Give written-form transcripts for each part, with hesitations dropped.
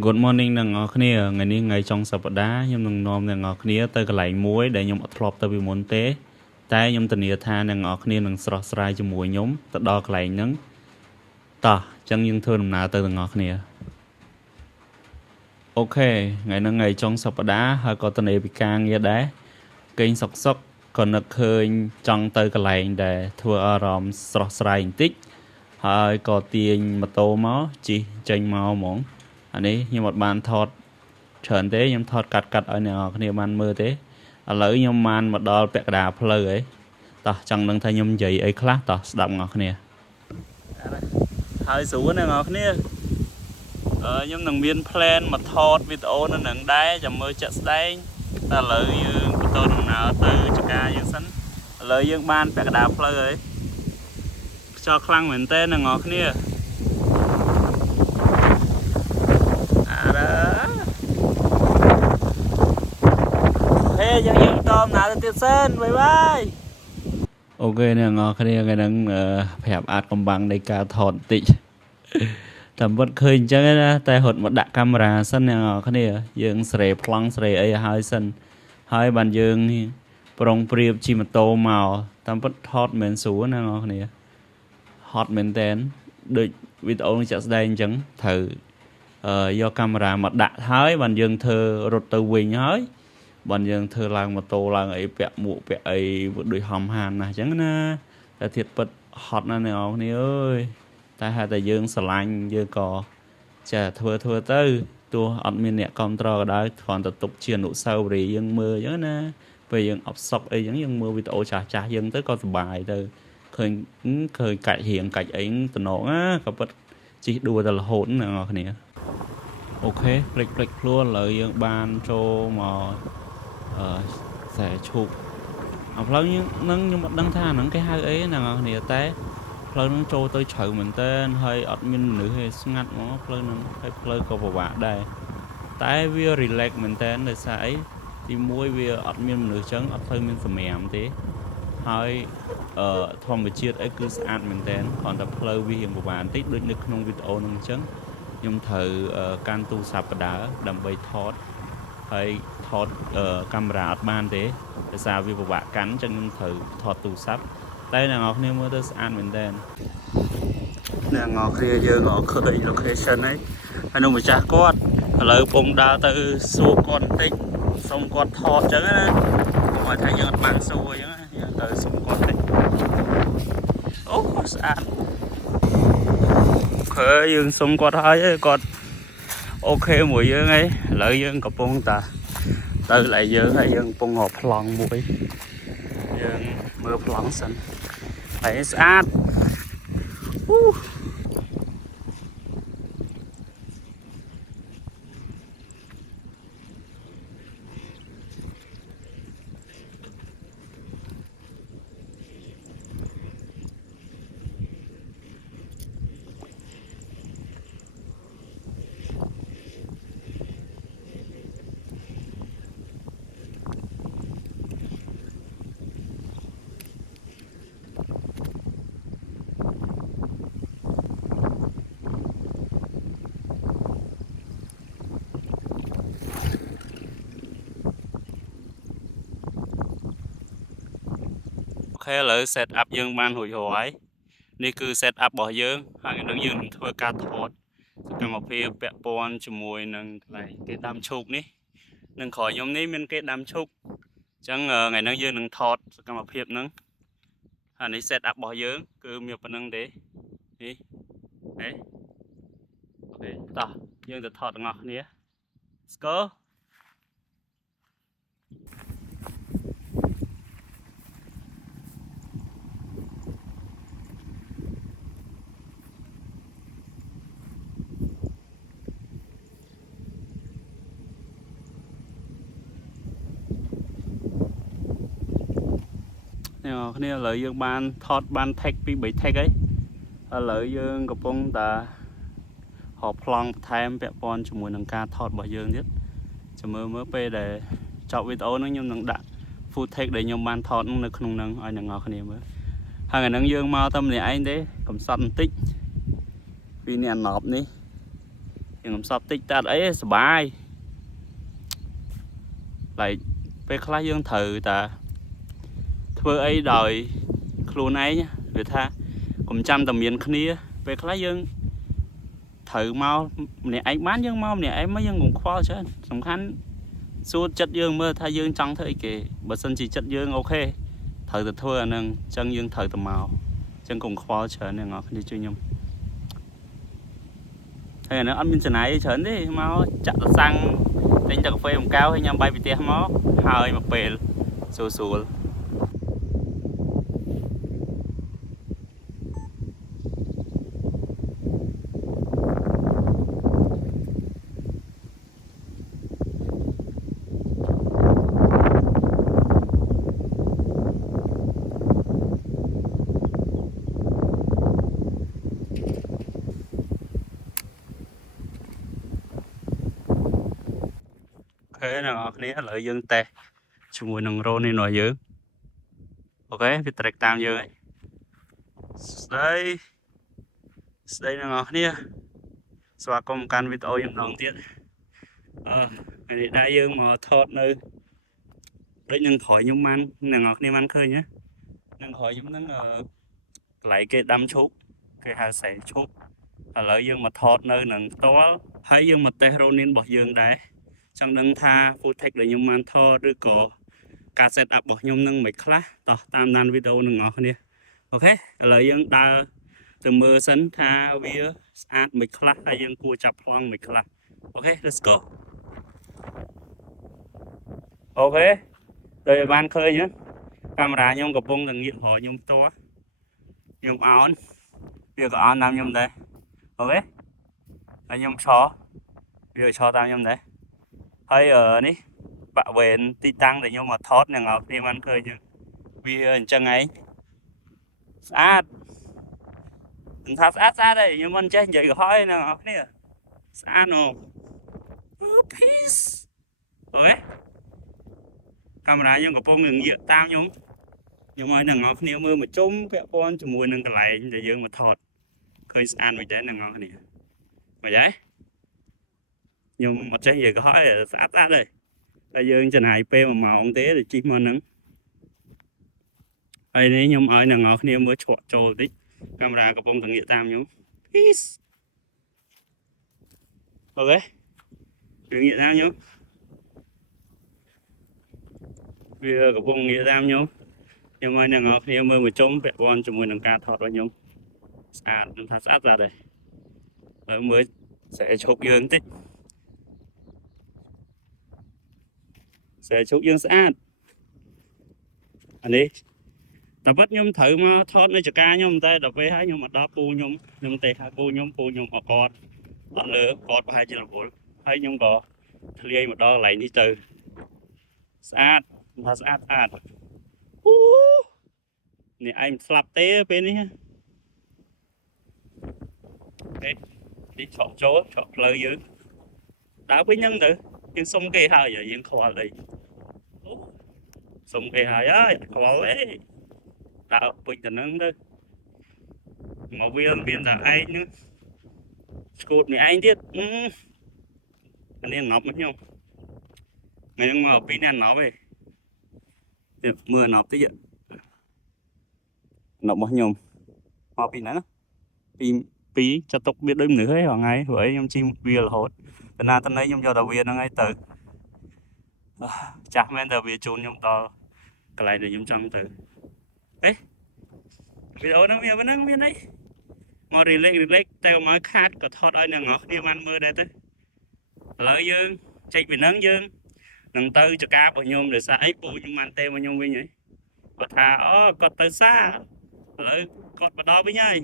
Good morning អ្នកនរគ្នាថ្ងៃនេះថ្ងៃចុងសប្តាហ៍ខ្ញុំនឹងនាំអ្នកនរគ្នាទៅកន្លែងមួយដែលខ្ញុំអត់ធ្លាប់ទៅពីមុនទេតែខ្ញុំធានាថាអ្នកនរគ្នានឹងស្រស់ស្រាយជាមួយខ្ញុំទៅដល់កន្លែងហ្នឹងតោះអញ្ចឹងយើងធ្វើដំណើរទៅអ្នកនរគ្នាអូខេថ្ងៃហ្នឹងថ្ងៃចុងសប្តាហ៍ហើយក៏ទៅពីការងារដែរគេងសុកក៏នឹកឃើញចង់ទៅកន្លែងដែលធ្វើអារម្មណ៍ស្រស់ស្រាយបន្តិចហើយក៏ទាញម៉ូតូមកជិះចេញមកហ្មងអានេះខ្ញុំអត់បានថតច្រើនទេខ្ញុំថតកាត់ឲ្យអ្នកនរគ្នាបានមើលទេឥឡូវខ្ញុំបានមកដល់ពាក់កណ្ដាលផ្លូវហើយតោះចង់ដឹងថាខ្ញុំនិយាយអីខ្លះតោះស្ដាប់អ្នកនរគ្នាហើយស្រួលអ្នកនរគ្នាខ្ញុំនឹងមាន plan មកថតវីដេអូនៅនឹងដែរចាំមើលចាក់ស្ដែងតែឥឡូវយើងបន្តដំណើរទៅចកាយើងសិនឥឡូវយើងបានពាក់កណ្ដាលផ្លូវហើយខ្យល់ខ្លាំងមែនតើអ្នកនរគ្នាយើងតដំណើរទៅទៀតសិនបាយបាយអូខេអ្នកនរគ្នាថ្ងៃហ្នឹងប្រាប់អាចកំបាំងនៃការថតបន្តិចតាមពិតឃើញអញ្ចឹងណាតែរត់មកដាក់កាមេរ៉ាសិនអ្នកនរគ្នាយើងស្រេប្លង់ស្រេអីឲ្យសិនហើយបានយើងប្រុងប្រៀបជិះម៉ូតូមកតាមពិតថតមិនស្រួលអ្នកនរគ្នាហត់មែនតែនដូចវីដេអូនេះចាក់ស្ដែងអញ្ចឹងត្រូវយកកាមេរ៉ាមកដាក់ហើយបានយើងធ្វើរត់ទៅវិញហើយបានយើងធ្វើឡើងម៉ូតូឡើងអីពាក់មួកពាក់អីដូចហំហានណាស់អញ្ចឹងណាតែធៀបពិតហត់ណាស់អ្នកនរគ្នាអើយតែហេតុតែយើងស្រឡាញ់យើងក៏ចេះធ្វើទៅទោះអត់មានអ្នកគ្រប់គ្រងក៏ដោយគ្រាន់តែទុកជាអនុស្សាវរីយ៍យើងមើលអញ្ចឹងណាពេលយើងអបសុកអីអញ្ចឹងយើងមើលវីដេអូចាស់យើងទៅក៏សប្បាយទៅឃើញកាច់រៀងកាច់អីតំណងណាក៏ពិតជិះដួលតែរហូតអ្នកនរគ្នាអូខេភ្លេចខ្លួនឥឡូវយើងបានចូលមកខ្សែឈូកផ្លូវហ្នឹងខ្ញុំអត់ដឹងថាហ្នឹងគេហៅអីណាអ្នកនរគ្នាតែផ្លូវហ្នឹងចូលទៅជ្រៅមែនតើហើយអត់មានមនុស្សទេស្ងាត់ហ្មងផ្លូវហ្នឹងហើយផ្លូវក៏ពិបាកដែរតែវា relax មែនតើដោយសារអីទី1វាអត់មានមនុស្សចឹងអត់ទៅមានសម្រាមទេហើយធម្មជាតិអីគឺស្អាតមែនតើគ្រាន់តែផ្លូវវារៀងពិបាកបន្តិចដូចនៅក្នុងវីដេអូហ្នឹងអញ្ចឹងខ្ញុំត្រូវកាន់ទូរស័ព្ទបដាដើម្បីថតហើយថតកាមេរ៉ាអត់បានទេដោយសារវាពិបាកកាន់អញ្ចឹងខ្ញុំត្រូវថតទូរស័ព្ទតែអ្នកនរគ្នាមើលទៅស្អាតមែនតើអ្នកនរគ្នាយើងក៏ឃើញ location ហើយនោះម្ចាស់គាត់ឥឡូវពងដើរទៅសួរគាត់បន្តិចសុំគាត់ថតអញ្ចឹងណាកុំឲ្យថាយើងអត់បានសួរអញ្ចឹងណាយើងទៅសុំគាត់បន្តិចអូស្អាតអូខេយើងសុំគាត់ហើយគាត់អូខេមួយយើងឥឡូវយើងកំពុងតែទៅlạiយើងហើយយើងកំពុងរកប្លង់មួយយើងមើលប្លង់សិនហើយស្អាតអូខេឥឡូវ set up យើងបានរួចរាល់ហើយនេះគឺ set up របស់យើងហើយនឹងយើងនឹងធ្វើការថតសកម្មភាពពាក់ព័ន្ធជាមួយនឹងកន្លែងគេដាំឈូកនេះនឹងក្រោយខ្ញុំនេះមានគេដាំឈូកអញ្ចឹងថ្ងៃហ្នឹងយើងនឹងថតសកម្មភាពហ្នឹងហើយនេះ set up របស់យើងគឺមានប៉ុណ្្នឹងទេនេះអូខេតោះយើងទៅថតទាំងអស់គ្នាស្គាល់គ្នាឥឡូវយើងបានថតបាន take ពី3 take ហើយឥឡូវយើងកំពុងតែរកប្លង់បន្ថែមពាក់ព័ន្ធជាមួយនឹងការថតរបស់យើងទៀតចាំមើលពេលដែលចប់វីដេអូហ្នឹងខ្ញុំនឹងដាក់ full take ដែលខ្ញុំបានថតនៅក្នុងហ្នឹងឲ្យអ្នកនរគ្នាមើលហើយថ្ងៃហ្នឹងយើងមកតែម្នាក់ឯងទេកំសត់បន្តិចពីអ្នកណប់នេះ យើងសពតិចតែអត់អីសបាយlike ពេលខ្លះយើងត្រូវតែធ្វើអីដោយខ្លួនឯងវាថាកុំចាំតែមានគ្នាពេលខ្លះយើងត្រូវមកម្នាក់ឯងបានយើងមកម្នាក់ឯងមកយើងកុំខ្វល់ច្រើនសំខាន់សួរចិត្តយើងមើលថាយើងចង់ធ្វើអីគេបើសិនជាចិត្តយើងអូខេត្រូវតែធ្វើអាហ្នឹងអញ្ចឹងយើងត្រូវតែមកអញ្ចឹងកុំខ្វល់ច្រើនអ្នកនរគ្នាជួយខ្ញុំហើយអាហ្នឹងអត់មានចំណាយច្រើនទេមកចាក់តសាំងទិញតែកាហ្វេ1 កែវហើយញ៉ាំបាយពីផ្ទះមកហើយមកពេលស្រួលអូខេអ្នកនរគ្នាឥឡូវយើងតេស្តជាមួយនឹងរ៉ូនេះរបស់យើងអូខេវាត្រេកតាមយើងហើយស្ដីអ្នកនរគ្នាស្វាគមន៍កាន់វីដេអូយើងម្ដងទៀតនេះដែរយើងមកថតនៅដូចនឹងក្រោយខ្ញុំបានអ្នកនរគ្នាបានឃើញណានឹងក្រោយខ្ញុំហ្នឹងកន្លែងគេដាំឈូកគេហៅស្រែឈូកឥឡូវយើងមកថតនៅនឹងផ្ទាល់ហើយយើងមកតេស្តរ៉ូនីនរបស់យើងដែរចង់ដឹងថា footage ដែលខ្ញុំបានថតឬក៏ការ set up របស់ខ្ញុំនឹងមិនខ្លះតោះតាមដានវីដេអូនឹងអ្នកគ្នាអូខេឥឡូវយើងដើរទៅមើលសិនថាវាស្អាតមិនខ្លះហើយយើងគួរចាប់ប្លង់មិនខ្លះអូខេ let's go អូខេដូចបានឃើញកាមេរ៉ាខ្ញុំកំពុងតែងាករកខ្ញុំផ្ទាល់ខ្ញុំអោនវាក៏អោនតាមខ្ញុំដែរអូខេហើយខ្ញុំឈរវាឈរតាមខ្ញុំដែរហើយនេះបាក់វេនទីតាំងដែលខ្ញុំមកថតអ្នកនរគ្នាបានឃើញវាអញ្ចឹងឯងស្អាតមិនថាស្អាតទេខ្ញុំមិនចេះនិយាយកុហកទេអ្នកនរគ្នាស្អាតហ្មង peace អូយកាមេរ៉ាខ្ញុំកំពុងនឹងងាកតាមខ្ញុំឲ្យអ្នកនរគ្នាមើលមកជុំពាក់ព័ន្ធជាមួយនឹងកន្លែងដែលយើងមកថតឃើញស្អាតមួយដែរអ្នកនរគ្នាមកដែរខ្ញុំអត់ចេះនិយាយកុហកទេស្អាតទេតែយើងចំណាយពេល1 ម៉ោងទេទៅជិះមកហ្នឹងហើយនេះខ្ញុំឲ្យអ្នកនរគ្នាមើលឆក់ចូលតិចកាមេរ៉ាកំពុងតែងាកតាមខ្ញុំ peace អូខេងាកតាមខ្ញុំវាកំពុងងាកតាមខ្ញុំឲ្យអ្នកនរគ្នាមើលមកជុំពាក់ព័ន្ធជាមួយនឹងការថតរបស់ខ្ញុំស្អាតមិនថាស្អាតទេហើយមើលស្រែឈប់យើងតិចស្រែឈប់យើងស្អាតអានេះតែពិតខ្ញុំត្រូវមកថតនៅចកាខ្ញុំតែដល់ពេលហើយខ្ញុំមកដល់ពូខ្ញុំទេហៅពូខ្ញុំអកតអត់លើគាត់ប្រហែលជារវល់ហើយខ្ញុំក៏ធ្លាយមកដល់កន្លែងនេះទៅស្អាតថាស្អាតអូនេះឯងស្លាប់ទេពេលនេះនេះឆក់ចូលឆក់ផ្លូវយើងដើរវិញហ្នឹងទៅយើងសុំគេហើយយើងខ្វល់អីសុំគេហើយខ្វល់អីដើរពេញទៅហ្នឹងទៅមកវាមានតែឯងហ្នឹងស្គូតម្នាក់ឯងទៀតនេះងប់មកខ្ញុំថ្ងៃហ្នឹងមកពីនេះងប់ឯងទៀតមើលងប់តិចងប់របស់ខ្ញុំមកពីណាពីចាត់ទុកវាដូចមនុស្សហើយថ្ងៃព្រោះអីខ្ញុំជិះវារហូតតាណាតណៃខ្ញុំយកតែវាហ្នឹងហើយទៅចាស់មែនតែវាជូនខ្ញុំដល់កន្លែងដែលខ្ញុំចង់ទៅវីដេអូហ្នឹងវាហ្នឹងមានអីមក relax តែមកខាតក៏ថតឲ្យអ្នកនរគ្នាបានមើលដែរទៅឥឡូវយើងចេញពីហ្នឹងយើងនឹងទៅចការបស់ខ្ញុំដោយសារអីពូខ្ញុំបានទេមកខ្ញុំវិញហើយគាត់ថាអូគាត់ទៅសាឥឡូវគាត់មកដល់វិញហើយ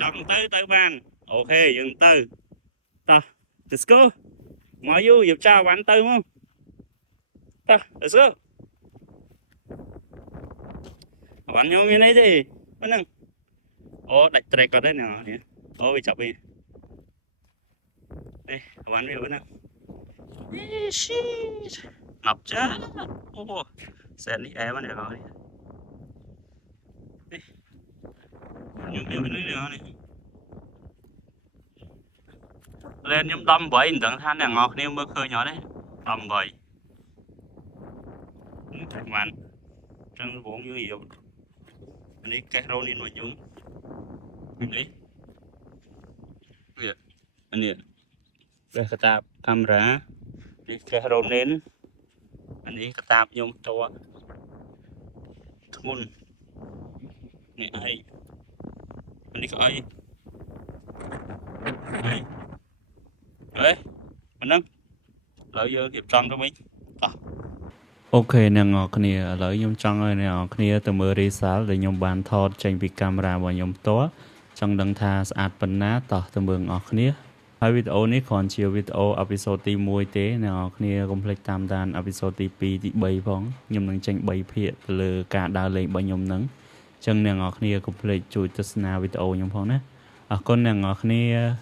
ចង់ទៅបានអូខេយើងទៅតោះ let's go មកយូយកចោលវ៉ាន់ទៅមកតោះ let's go វ៉ាន់ខ្ញុំមានអីទេប៉ុណ្ណឹងអូដាច់ត្រេកគាត់ទេអ្នកនេះអូវាចាប់វិញវ៉ាន់វាប៉ុណ្ណឹងshit ងាប់ចាអូសែននេះអែមអ្នកនេះខ្ញុំមាននេះនេះ lên nhóm đâm vậy đừng than là ngọt nêu mơ khơi nhỏ đấy đâm vậy thật mạnh trong vốn như nhiều anh ấy cái rô đi nội dung đấy anh ấy đây cái tạp camera đi cái rô nến anh ấy cái tạp nhung to thun này ai anh ấy có ai đấy mình nâng lợi giờ kịp trong cho mình ok nè ngọc kia lợi nhung trong rồi nè ngọc kia từ mưa đi sáng để nhung bàn thọt tranh bị camera và nhung to trong đằng tha sạch bẩn ná tỏ từ mưa ngọc kia hai video này còn chiều video episode tí mùi tế nè ngọc kia complete tam đàn episode tí pi tí bay phóng nhung nâng tranh bay phiệt từ cả đa lệnh bởi nhung nâng chân nè ngọc kia complete chui tất na video nhung phóng nè con nè ngọc kia